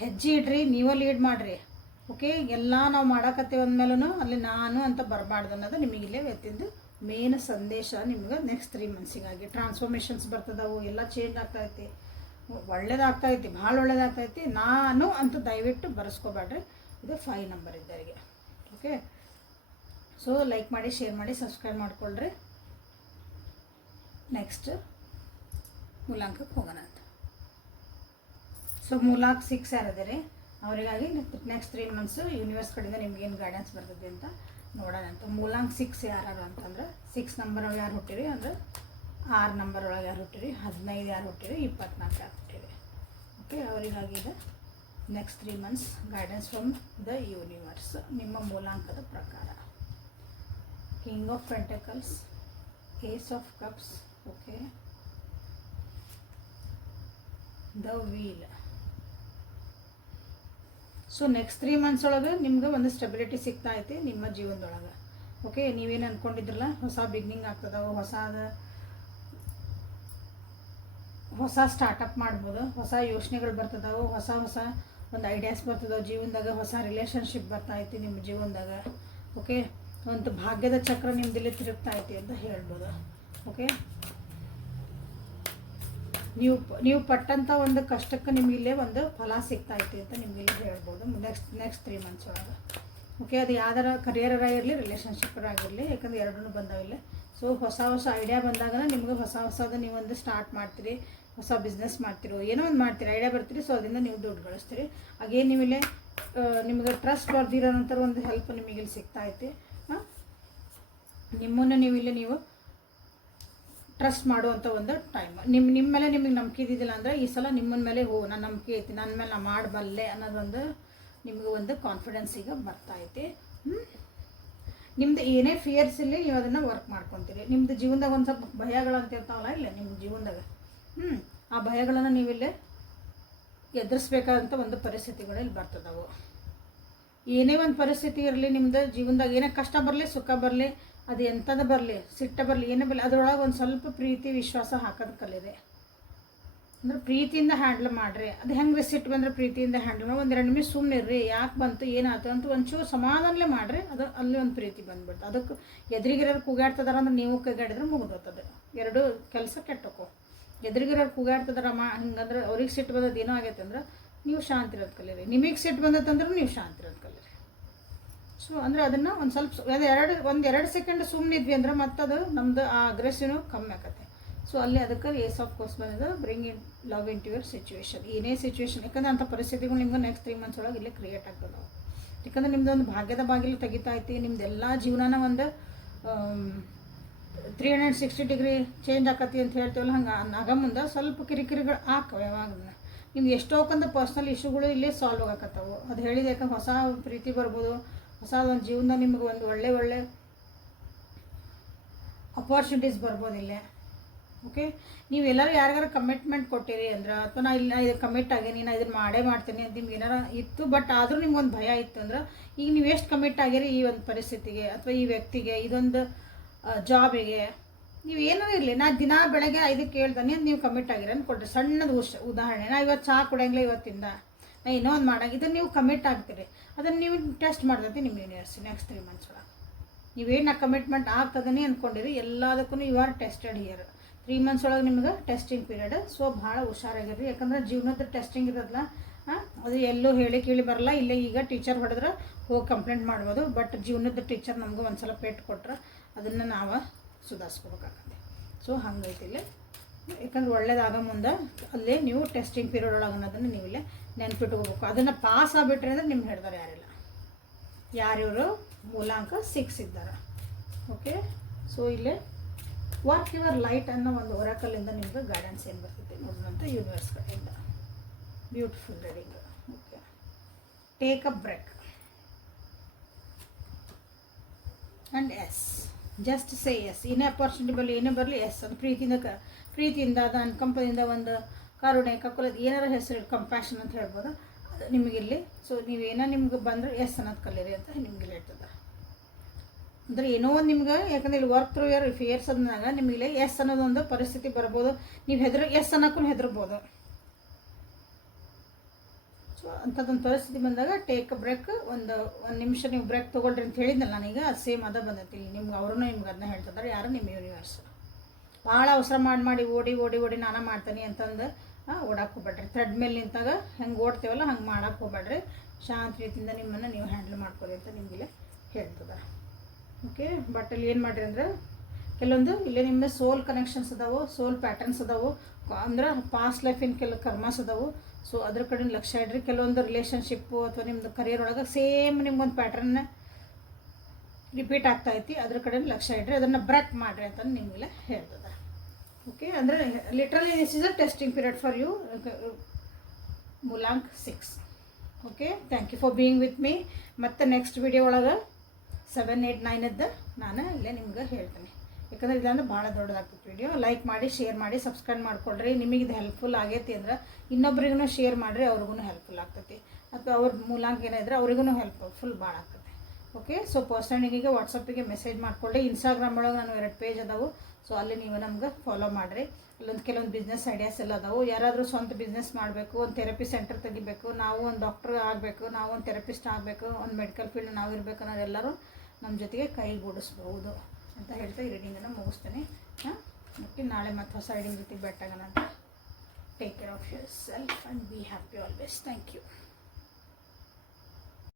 ಹೆಜ್ಜೆ ಇಡ್ರಿ, ನೀವೇ ಲೀಡ್ ಮಾಡಿರಿ. ಓಕೆ, ಎಲ್ಲ ನಾವು ಮಾಡಾಕತ್ತೇವೆ ಅಂದಮೇಲೂ ಅಲ್ಲಿ ನಾನು ಅಂತ ಬರಬಾರ್ದು ಅನ್ನೋದು ನಿಮಗಿಲ್ಲೇ ವ್ಯಕ್ತಿದ್ದು ಮೇನ್ ಸಂದೇಶ. ನಿಮ್ಗೆ ನೆಕ್ಸ್ಟ್ 3 ಮಂತ್ಸಿಗಾಗಿ ಟ್ರಾನ್ಸ್ಫಾರ್ಮೇಷನ್ಸ್ ಬರ್ತದವು, ಎಲ್ಲ ಚೇಂಜ್ ಆಗ್ತಾಯಿತಿ, ಒಳ್ಳೇದಾಗ್ತಾಯಿತಿ, ಭಾಳ ಒಳ್ಳೇದಾಗ್ತಾಯಿತಿ. ನಾನು ಅಂತ ದಯವಿಟ್ಟು ಬರೆಸ್ಕೋಬೇಡ್ರಿ. ಇದು 5 ನಂಬರ್ ಇದ್ದವರಿಗೆ. ಓಕೆ, ಸೊ ಲೈಕ್ ಮಾಡಿ, ಶೇರ್ ಮಾಡಿ, ಸಬ್ಸ್ಕ್ರೈಬ್ ಮಾಡಿಕೊಳ್ಳ್ರಿ. ನೆಕ್ಸ್ಟ್ ಮೂಲಾಂಕಕ್ಕೆ ಹೋಗೋಣ ಅಂತ. ಸೊ ಮೂಲಾಂಕ 6 ಯಾರದಿರಿ ಅವರಿಗಾಗಿ ನೆಕ್ಸ್ಟ್ 3 ಮಂತ್ಸು ಯೂನಿವರ್ಸ್ ಕಡೆಯಿಂದ ನಿಮ್ಗೇನು ಗೈಡೆನ್ಸ್ ಬರ್ತದೆ ಅಂತ ನೋಡೋಣ ಅಂತ. ಮೂಲಾಂಕ 6 ಯಾರು ಅಂತಂದ್ರೆ 6 ನಂಬರ್ ಒಳಗೆ ಯಾರು ಹುಟ್ಟಿರಿ ಅಂದ್ರೆ 6 ನಂಬರ್ ಒಳಗೆ ಯಾರು ಹುಟ್ಟಿರಿ, 15 ಯಾರು ಹುಟ್ಟಿರಿ, 24 ಯಾರು ಹುಟ್ಟಿರಿ. ಓಕೆ, ಅವರಿಗಾಗಿ ಇದು next 3 months guidance from the universe ನಿಮ್ಮ ಮೂಲಾಂಕದ ಪ್ರಕಾರ. King of pentacles, ace of cups, okay, the wheel. So next 3 months ಒಳಗೆ ನಿಮ್ಗೆ ಒಂದು ಸ್ಟೆಬಿಲಿಟಿ ಸಿಗ್ತಾ ಐತಿ ನಿಮ್ಮ ಜೀವನದೊಳಗೆ. ಓಕೆ, ನೀವೇನು ಅಂದ್ಕೊಂಡಿದ್ರಲ್ಲ, ಹೊಸ ಬಿಗ್ನಿಂಗ್ ಆಗ್ತದವು, ಹೊಸ ಸ್ಟಾರ್ಟಪ್ ಮಾಡ್ಬೋದು, ಹೊಸ ಯೋಚನೆಗಳು ಬರ್ತದವು, ಹೊಸ ಒಂದು ಐಡಿಯಾಸ್ ಬರ್ತದವು ಜೀವನದಾಗ, ಹೊಸ ರಿಲೇಷನ್ಶಿಪ್ ಬರ್ತಾಯಿತಿ ನಿಮ್ಮ ಜೀವನದಾಗ. ಓಕೆ, ಒಂದು ಭಾಗ್ಯದ ಚಕ್ರ ನಿಮ್ದಿಲ್ಲಿ ತಿರುಗ್ತಾ ಐತಿ ಅಂತ ಹೇಳ್ಬೋದು. ಓಕೆ, ನೀವು ಪಟ್ಟಂಥ ಒಂದು ಕಷ್ಟಕ್ಕೆ ನಿಮಗಿಲ್ಲೇ ಒಂದು ಫಲ ಸಿಗ್ತಾಯಿತಿ ಅಂತ ನಿಮಗಿಲ್ಲಿ ಹೇಳ್ಬೋದು ನೆಕ್ಸ್ಟ್ 3 ಮಂತ್ಸ್ ಒಳಗೆ. ಓಕೆ, ಅದು ಯಾವ್ದಾರ ಕರಿಯರ್ ಆಗಿರಲಿ, ರಿಲೇಷನ್ಶಿಪ್ ಆಗಿರಲಿ, ಯಾಕಂದ್ರೆ ಎರಡೂ ಬಂದಾವಿಲ್ಲ. ಸೊ ಹೊಸ ಐಡಿಯಾ ಬಂದಾಗ ನಿಮ್ಗೆ ಹೊಸದು ನೀವೊಂದು ಸ್ಟಾರ್ಟ್ ಮಾಡ್ತೀರಿ, ಹೊಸ ಬಿಸ್ನೆಸ್ ಮಾಡ್ತಿರೋ, ಏನೋ ಒಂದು ಮಾಡ್ತೀರಿ, ಐಡಿಯಾ ಬರ್ತೀರಿ. ಸೊ ಅದರಿಂದ ನೀವು ದುಡ್ಡು ಗಳಿಸ್ತೀರಿ. ಹಾಗೇ ನೀವಿಲ್ಲೇ ನಿಮಗೆ ಟ್ರಸ್ಟ್ ಬರ್ದಿರೋ ನಂತರ ಒಂದು ಹೆಲ್ಪ್ ನಿಮಗಿಲ್ಲಿ ಸಿಗ್ತಾಯಿತಿ. ನಿಮ್ಮನ್ನು ನೀವು ಟ್ರಸ್ಟ್ ಮಾಡುವಂಥ ಒಂದು ಟೈಮ್. ನಿಮ್ಮ ಮೇಲೆ ನಿಮಗೆ ನಂಬಿಕೆ ಇದ್ದಿದ್ದಿಲ್ಲ ಅಂದರೆ ಈ ಸಲ ನಿಮ್ಮನ ಮೇಲೆ ನಾನು ನಂಬಿಕೆ ಐತಿ, ನನ್ನ ಮೇಲೆ ನಾನು ಮಾಡಬಲ್ಲೆ ಅನ್ನೋದೊಂದು ನಿಮಗೆ ಒಂದು ಕಾನ್ಫಿಡೆನ್ಸ್ ಈಗ ಬರ್ತಾಯಿತಿ. ನಿಮ್ಮದು ಏನೇ ಫಿಯರ್ಸ್ ಇಲ್ಲಿ ನೀವು ಅದನ್ನು ವರ್ಕ್ ಮಾಡ್ಕೊತೀರಿ. ನಿಮ್ಮದು ಜೀವನದಾಗ ಒಂದು ಸ್ವಲ್ಪ ಭಯಗಳಂತ ಇರ್ತಾವಲ್ಲ ಇಲ್ಲ ನಿಮ್ಮ ಜೀವನದಾಗ, ಆ ಭಯಗಳನ್ನು ನೀವಿಲ್ಲೇ ಎದುರಿಸ್ಬೇಕಾದಂಥ ಒಂದು ಪರಿಸ್ಥಿತಿಗಳಲ್ಲಿ ಬರ್ತದವು. ಏನೇ ಒಂದು ಪರಿಸ್ಥಿತಿ ಇರಲಿ ನಿಮ್ಮದು ಜೀವನದಾಗ, ಏನೇ ಕಷ್ಟ ಬರಲಿ, ಸುಖ ಬರಲಿ, ಅದು ಎಂಥದ್ದು ಬರಲಿ, ಸಿಟ್ಟ ಬರಲಿ, ಏನೇ ಬರಲಿ, ಅದರೊಳಗೆ ಒಂದು ಸ್ವಲ್ಪ ಪ್ರೀತಿ ವಿಶ್ವಾಸ ಹಾಕೋದು ಕಲೀರಿ. ಅಂದ್ರೆ ಪ್ರೀತಿಯಿಂದ ಹ್ಯಾಂಡಲ್ ಮಾಡಿರಿ. ಅದು ಹೆಂಗೆ ಸಿಟ್ಟು ಬಂದರೆ ಪ್ರೀತಿಯಿಂದ ಹ್ಯಾಂಡಲ್ ಮಾಡಿ 1-2 ನಿಮಿಷ ಸುಮ್ಮನೆ ಇರ್ರಿ, ಯಾಕೆ ಬಂತು ಏನಾಯ್ತು ಅಂತ ಒಂಚೂರು ಸಮಾಧಾನಲೇ ಮಾಡಿರಿ. ಅದು ಅಲ್ಲಿ ಒಂದು ಪ್ರೀತಿ ಬಂದ್ಬಿಡ್ತು. ಅದಕ್ಕೆ ಎದುರಿಗಿರೋರು ಕೂಗಾಡ್ತದಾರ ಅಂದ್ರೆ ನೀವು ಕೂಗಾಡಿದ್ರೆ ಮುಗಿದೋಗ್ತದೆ, ಎರಡು ಕೆಲಸ ಕೆಟ್ಟೋಕೋ. ಎದುರಿಗಿರೋರು ಕೂಗಾಡ್ತದಾರ ಹಿಂಗಂದ್ರೆ ಅವ್ರಿಗೆ ಸಿಟ್ಟು ಬಂದದ್ದು ಏನೋ ಆಗೈತೆ ಅಂದ್ರೆ ನೀವು ಶಾಂತಿ ಇರೋದು ಕಲೀರಿ, ನಿಮಗೆ ಸಿಟ್ಟು ಬಂದತ್ತಂದ್ರೆ ನೀವು ಶಾಂತಿ ಇರೋದು ಕಲೀರಿ. ಸೊ ಅಂದರೆ ಅದನ್ನು ಒಂದು ಸ್ವಲ್ಪ 1-2 ಸೆಕೆಂಡ್ ಸುಮ್ಮನೆ ಇದ್ವಿ ಅಂದ್ರೆ ಮತ್ತದು ನಮ್ಮದು ಆ ಅಗ್ರೆಸಿವ್ನು ಕಮ್ಮಿ ಆಕತ್ತೆ. ಸೊ ಅಲ್ಲಿ ಅದಕ್ಕೆ ಏಸ್ ಆಫ್ ಕೋರ್ಸ್ ಬಂದಿದ್ದು bring in love into your situation. ಏನೇ ಸಿಚುವೇಶನ್, ಯಾಕಂದರೆ ಅಂಥ ಪರಿಸ್ಥಿತಿಗಳು ನಿಮ್ಗೆ ನೆಕ್ಸ್ಟ್ 3 ಮಂತ್ಸ್ ಒಳಗೆ ಇಲ್ಲೇ ಕ್ರಿಯೇಟ್ ಆಗ್ತದೆ. ಯಾಕಂದರೆ ನಿಮ್ದು ಒಂದು ಭಾಗ್ಯದ ಬಾಗಿಲು ತೆಗಿತಾ ಐತಿ, ನಿಮ್ದೆಲ್ಲ ಜೀವನನ ಒಂದು 360 ಡಿಗ್ರಿ ಚೇಂಜ್ ಆಕತಿ ಅಂತ ಹೇಳ್ತೀವಲ್ಲ, ಹಂಗೆ ಆಗ ಮುಂದೆ ಸ್ವಲ್ಪ ಕಿರಿಕಿರಿಗಳು ಹಾಕವೆ. ಯಾವಾಗ ನಿಮ್ಗೆ ಎಷ್ಟೋಕಂತ ಪರ್ಸ್ನಲ್ ಇಶ್ಯೂಗಳು ಇಲ್ಲೇ ಸಾಲ್ವ್ ಆಗಕತ್ತವು. ಅದು ಹೇಳಿದೆ, ಯಾಕಂದ್ರೆ ಹೊಸ ಪ್ರೀತಿ ಬರ್ಬೋದು, ಹೊಸ ಒಂದು ಜೀವನದಾಗ ನಿಮ್ಗೆ ಒಂದು ಒಳ್ಳೆ ಅಪಾರ್ಚುನಿಟೀಸ್ ಬರ್ಬೋದು ಇಲ್ಲೇ. ಓಕೆ, ನೀವೆಲ್ಲರೂ ಯಾರಿಗಾರು ಕಮಿಟ್ಮೆಂಟ್ ಕೊಟ್ಟಿರಿ ಅಂದ್ರೆ, ಅಥವಾ ನಾ ಇದು ಕಮಿಟ್ ಆಗೀನಿ, ನಾನು ಇದನ್ನು ಮಾಡೇ ಮಾಡ್ತೀನಿ ಅಂತ ನಿಮ್ಗೆ ಏನಾರ ಇತ್ತು, ಬಟ್ ಆದರೂ ನಿಮ್ಗೊಂದು ಭಯ ಇತ್ತು ಅಂದ್ರೆ, ಈಗ ನೀವು ಎಷ್ಟು ಕಮಿಟ್ ಆಗಿರಿ ಈ ಒಂದು ಪರಿಸ್ಥಿತಿಗೆ ಅಥವಾ ಈ ವ್ಯಕ್ತಿಗೆ, ಇದೊಂದು ಜಾಬಿಗೆ, ನೀವು ಏನಾರು ಇರಲಿ, ನಾ ದಿನ ಬೆಳಗ್ಗೆ 5ಕ್ಕೆ ಹೇಳ್ತಾನೆ ಅಂತ ನೀವು ಕಮಿಟ್ ಆಗಿರಿ ಅಂದ್ಕೊಡ್ರಿ. ಸಣ್ಣದು ಉದಾಹರಣೆ, ನಾ ಇವತ್ತು ಚಹಾ ಕುಡಿಯಂಗಿಲ್ಲ ಇವತ್ತಿಂದ, ನಾ ಇನ್ನೂ ಒಂದು ಮಾಡಾಗ, ಇದನ್ನು ನೀವು ಕಮಿಟ್ ಆಗ್ತೀರಿ. ಅದನ್ನು ನೀವು ಟೆಸ್ಟ್ ಮಾಡ್ತೈತಿ ನಿಮ್ಮ ಯೂನಿವರ್ಸಿಟಿ ನೆಕ್ಸ್ಟ್ 3 ಮಂತ್ಸ್ ಒಳಗೆ. ನೀವೇನು ಕಮಿಟ್ಮೆಂಟ್ ಆಗ್ತದನೇ ಅಂದ್ಕೊಂಡಿರಿ, ಎಲ್ಲದಕ್ಕೂ you are tested here. 3 months ಒಳಗೆ ನಿಮ್ಗೆ ಟೆಸ್ಟಿಂಗ್ ಪೀರಿಯಡ್. ಸೊ ಭಾಳ ಹುಷಾರಾಗಿರ್ರಿ, ಯಾಕಂದ್ರೆ ಜೀವನದ ಟೆಸ್ಟಿಂಗ್ ಇರೋದಲ್ಲ, ಅದು ಎಲ್ಲೂ ಹೇಳಿ ಕೇಳಿ ಬರಲ್ಲ. ಇಲ್ಲೇ ಈಗ ಟೀಚರ್ ಹೊಡೆದ್ರೆ ಹೋಗಿ ಕಂಪ್ಲೇಂಟ್ ಮಾಡ್ಬೋದು, ಬಟ್ ಜೀವನದ ಟೀಚರ್ ನಮ್ಗೆ ಒಂದು ಸಲ ಪೇಟ್ ಕೊಟ್ರೆ ಅದನ್ನು ನಾವು ಸುಧಾರಿಸ್ಕೋಬೇಕಾಗತ್ತೆ. ಸೊ ಹಂಗೈತಿಲ್ಲ, ಯಾಕಂದ್ರೆ ಒಳ್ಳೇದಾಗ ಮುಂದೆ ಅಲ್ಲೇ ನೀವು ಟೆಸ್ಟಿಂಗ್ ಪೀರಿಯಡ್ ಒಳಗೆ ಅನ್ನೋದನ್ನು ನೀವು ಇಲ್ಲೇ ನೆನ್ಪಿಟ್ಕೋಬೇಕು. ಅದನ್ನು ಪಾಸ್ ಆಗಿಬಿಟ್ರೆ ಅಂದ್ರೆ ನಿಮ್ಗೆ ಹೇಳ್ತಾರೆ ಯಾರಿಲ್ಲ, ಯಾರಿವರು ಮೂಲಾಂಕ 6 ಇದ್ದಾರೆ. ಓಕೆ, ಸೊ ಇಲ್ಲೇ ವರ್ಕ್ ಯುವರ್ ಲೈಟ್ ಅನ್ನೋ ಒಂದು ಒರಾಕಲಿಂದ ನಿಮ್ಗೆ ಗೈಡೆನ್ಸ್ ಏನು ಬರ್ತೈತೆ ನೋಡಿದಂಥ ಯೂನಿವರ್ಸ್ ಕಡೆಯಿಂದ. Beautiful reading. Okay, take a break and yes, just say yes. ಏನೇ ಅಪಾರ್ಚುನಿಟಿ ಬರಲಿ, ಏನೇ ಬರಲಿ ಎಸ್. ಅದು ಪ್ರೀತಿಯಿಂದ ಅದು ಅನ್ಕಂಪದಿಂದ ಒಂದು ಕರುಣೆ, ಕಕ್ಕಲದ ಏನಾರ ಹೆಸರು ಕಂಪ್ಯಾಷನ್ ಅಂತ ಹೇಳ್ಬೋದು, ಅದು ನಿಮಗಿಲ್ಲಿ. ಸೊ ನೀವೇನೋ ನಿಮ್ಗೆ ಬಂದರೆ ಎಸ್ ಅನ್ನೋದು ಕಲೀರಿ ಅಂತ ನಿಮ್ಗೆ ಹೇಳ್ತದೆ. ಅಂದರೆ ಏನೋ ಒಂದು ನಿಮ್ಗೆ, ಯಾಕಂದರೆ ಇಲ್ಲಿ ವರ್ಕ್ ಥ್ರೂ ಯುವರ್ ಫಿಯರ್ಸ್ ಅಂದಾಗ ನಿಮಗೆ ಎಸ್ ಅನ್ನೋದೊಂದು ಪರಿಸ್ಥಿತಿ ಬರ್ಬೋದು. ನೀವು ಎಸ್ ಅನ್ನೋಕ್ಕೂ ಹೆದರ್ಬೋದು. ಸೊ ಅಂಥದ್ದೊಂದು ಪರಿಸ್ಥಿತಿ ಬಂದಾಗ ಟೇಕ್ ಅ ಬ್ರೇಕ್, ಒಂದು ನಿಮಿಷ ನೀವು ಬ್ರೇಕ್ ತೊಗೊಳ್ರಿ ಅಂತ ಹೇಳಿದ್ನಲ್ಲ ನಾನೀಗ, ಅದು ಸೇಮ್ ಅದ ಬಂದೈತಿ ನಿಮ್ಗೆ. ಅವರು ನಿಮ್ಗೆ ಅದನ್ನ ಹೇಳ್ತಿದ್ದಾರೆ, ಯಾರು ನಿಮ್ಮ ಯೂನಿವರ್ಸ್. ಭಾಳ ಅವಸರ ಮಾಡಿ ಓಡಿ ನಾನು ಮಾಡ್ತೀನಿ ಅಂತಂದು ಓಡಕ್ಕೆ ಹೋಗ್ಬೇಡ್ರಿ. ಥ್ರೆಡ್ ಮೇಲೆ ನಿಂತಾಗ ಹೆಂಗೆ ಓಡ್ತೇವಲ್ಲ ಹಂಗೆ ಮಾಡೋಕ್ಕೆ ಹೋಗ್ಬೇಡ್ರಿ. ಶಾಂತ ರೀತಿಯಿಂದ ನಿಮ್ಮನ್ನು ನೀವು ಹ್ಯಾಂಡಲ್ ಮಾಡ್ಕೊರಿ ಅಂತ ನಿಮಗಿಲ್ಲೇ ಹೇಳ್ತದೆ. ಓಕೆ, ಬಟ್ ಅಲ್ಲಿ ಏನು ಮಾಡಿರಿ ಅಂದ್ರೆ, ಕೆಲವೊಂದು ಇಲ್ಲೇ ನಿಮ್ಮದು ಸೋಲ್ ಕನೆಕ್ಷನ್ಸ್ ಅದಾವು, ಸೋಲ್ ಪ್ಯಾಟರ್ನ್ಸ್ ಅದಾವು, ಅಂದ್ರೆ ಪಾಸ್ಟ್ ಲೈಫಿನ ಕೆಲವು ಕರ್ಮಾಸ್ ಅದಾವು. ಸೊ ಅದ್ರ ಕಡೆ ಲಕ್ಷ್ಯ ಇಡ್ರಿ. ಕೆಲವೊಂದು ರಿಲೇಷನ್ಶಿಪ್ಪು ಅಥವಾ ನಿಮ್ಮದು ಕರಿಯರ್ ಒಳಗೆ ಸೇಮ್ ನಿಮ್ಗೊಂದು ಪ್ಯಾಟರ್ನ್ ರಿಪೀಟ್ ಆಗ್ತಾಯಿತಿ, ಅದ್ರ ಕಡೆ ಲಕ್ಷ್ಯ ಇಡ್ರಿ. ಅದನ್ನು ಬ್ರೇಕ್ ಮಾಡಿರಿ ಅಂತ ನಿಮಗೆಲ್ಲ ಹೇಳ್ತದೆ. ಓಕೆ, ಅಂದರೆ literally this is a testing period for you, ಮೂಲಾಂಕ್ 6. Okay, thank you for being with me. ಮತ್ತು ನೆಕ್ಸ್ಟ್ ವಿಡಿಯೋ ಒಳಗೆ 7, 8, 9 ನಾನು ಇಲ್ಲೇ ನಿಮ್ಗೆ ಹೇಳ್ತೀನಿ. ಯಾಕಂದರೆ ಇಲ್ಲಾಂದ್ರೆ ಭಾಳ ದೊಡ್ಡದಾಗ್ತದೆ ವಿಡಿಯೋ. ಲೈಕ್ ಮಾಡಿ, ಶೇರ್ ಮಾಡಿ, ಸಬ್ಸ್ಕ್ರೈಬ್ ಮಾಡ್ಕೊಳ್ರಿ. ನಿಮಗೆ ಇದು ಹೆಲ್ಪ್ಫುಲ್ ಆಗೈತಿ ಅಂದ್ರೆ ಇನ್ನೊಬ್ರಿಗೂ ಶೇರ್ ಮಾಡಿರಿ, ಅವ್ರಿಗೂ ಹೆಲ್ಪ್ಫುಲ್ ಆಗ್ತೈತಿ. ಅಥವಾ ಅವ್ರ ಮೂಲಾಂಕ ಏನಿದ್ರೆ ಅವ್ರಿಗೂ ಹೆಲ್ಪ್ಫುಲ್ ಭಾಳ ಆಗ್ತದೆ. ಓಕೆ, ಸೊ ಪರ್ಸನಲಿಗೆ ವಾಟ್ಸಪ್ಪಿಗೆ ಮೆಸೇಜ್ ಮಾಡ್ಕೊಳ್ಳಿ. ಇನ್ಸ್ಟಾಗ್ರಾಮ್ ಒಳಗೆ ನಾನು 2 ಪೇಜ್ ಅದಾವು. ಸೊ ಅಲ್ಲಿ ನೀವು ನಮ್ಗೆ ಫಾಲೋ ಮಾಡಿರಿ. ಅಲ್ಲೊಂದು ಕೆಲವೊಂದು ಬಿಸ್ನೆಸ್ ಐಡಿಯಾಸ್ ಎಲ್ಲ ಅದಾವು. ಯಾರಾದರೂ ಸ್ವಂತ ಬಿಸ್ನೆಸ್ ಮಾಡಬೇಕು, ಒಂದು ಥೆರಪಿ ಸೆಂಟರ್ ತೆಗಿಬೇಕು, ನಾವು ಒಂದು ಡಾಕ್ಟ್ರ್ ಆಗಬೇಕು, ನಾವು ಒಂದು ಥೆರಪಿಸ್ಟ್ ಆಗಬೇಕು, ಒಂದು ಮೆಡಿಕಲ್ ಫೀಲ್ಡ್ ನಾವು ಇರಬೇಕು ಅನ್ನೋರೆಲ್ಲರೂ ನಮ್ಮ ಜೊತೆಗೆ ಕೈಗೂಡಿಸ್ಬೋದು ಅಂತ ಹೇಳ್ತಾ ಈ ರೀಡಿಂಗನ್ನು ಮುಗಿಸ್ತೇನೆ. ಮತ್ತು ನಾಳೆ ಮತ್ತೆ ಹೊಸ ರೀಡಿಂಗ್ ಜೊತೆ ಭೇಟಿಯಾಗೋಣ ಅಂತ. Take care of yourself and be happy always. Thank you.